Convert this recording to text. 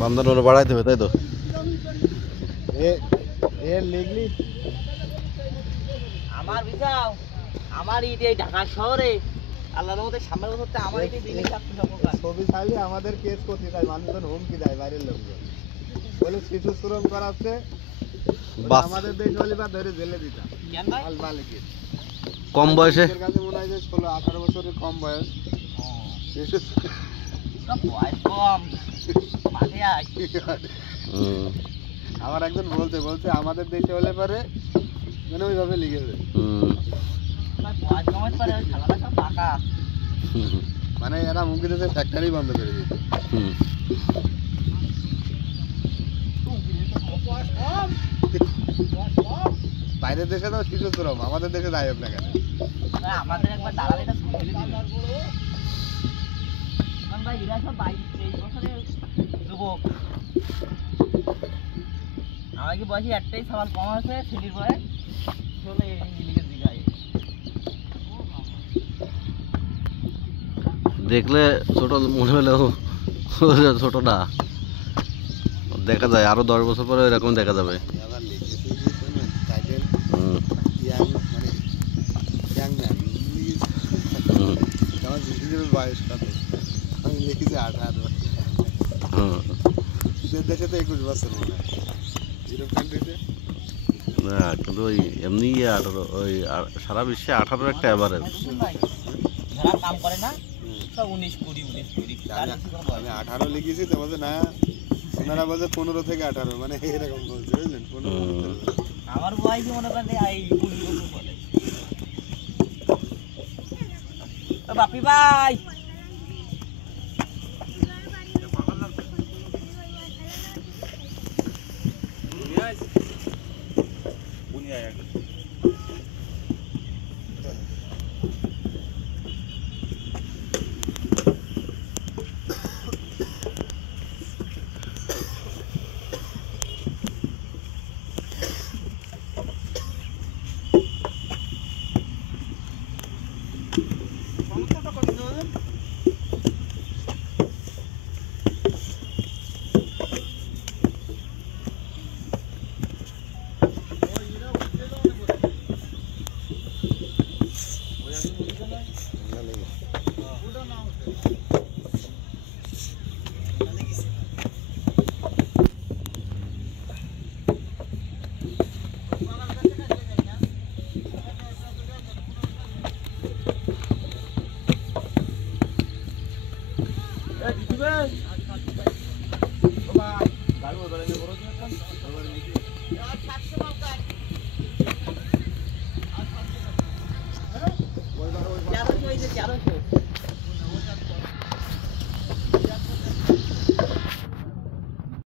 বান্দর হলে বাড়াইতে হবে তাই তো। আমার বিজাও আমার এই ঢাকা শহরে আল্লাহর মধ্যে সামনের বছরতে আমার এই দিনে ছবি চাইলে আমাদের কেস করতে চাই, মানুষজন হুমকি দেয় বাইরের লোকজন, বলে শিশু শ্রম করাচ্ছে, আমাদের দেশ হলে বা ধরে জেলে দিতাম। মালিকের কম বয়সে কাছে মনে হয় যে 16-18 বছরের কম বয়স শিশু বয়স কম মাঠে আয়। আমার একজন বলছে আমাদের দেশে হলে পরে মানে ওইভাবে লিখেছে, বয়স কমাতে পারে খেলাটা সব পাকা। মানে এরা হুমকি দিতে ফ্যাক্টরি বন্ধ করে দিত। বাইরের দেশে তো শিশু শ্রম, আমাদের দেশে যাই হোক না কেন। আমাদের একবার দাঁড়ালে এটা শুনে দিল ভাই, এরা সব 22-23 বছরের যুবক। আমার কি বয়সে একটাই সবার কম আছে, ছেলের বয়স চলে ইংলিশের দিকে। দেখলে ছোট মনে হলেও ছোট না, দেখা যায় আরো 10 বছর পরে এরকম দেখা যাবে। বয়স কত আমি লিখেছি 18, দেশে তো 21 বছর মনে হয় ইউরোপ কান্ট্রিতে। না কিন্তু ওই এমনি 18, ওই সারা বিশ্বে 18 একটা অ্যাভারেজ। যারা কাম করে না সব 19-20 আমি 18 লিখেছি, তো বলছে না ওনারা বলছে 15 থেকে 18, মানে এরকম বলছে বুঝলেন। 15 আমার বয়স মনে করেন এই 20 বছর বলে। তো বাপি ভাই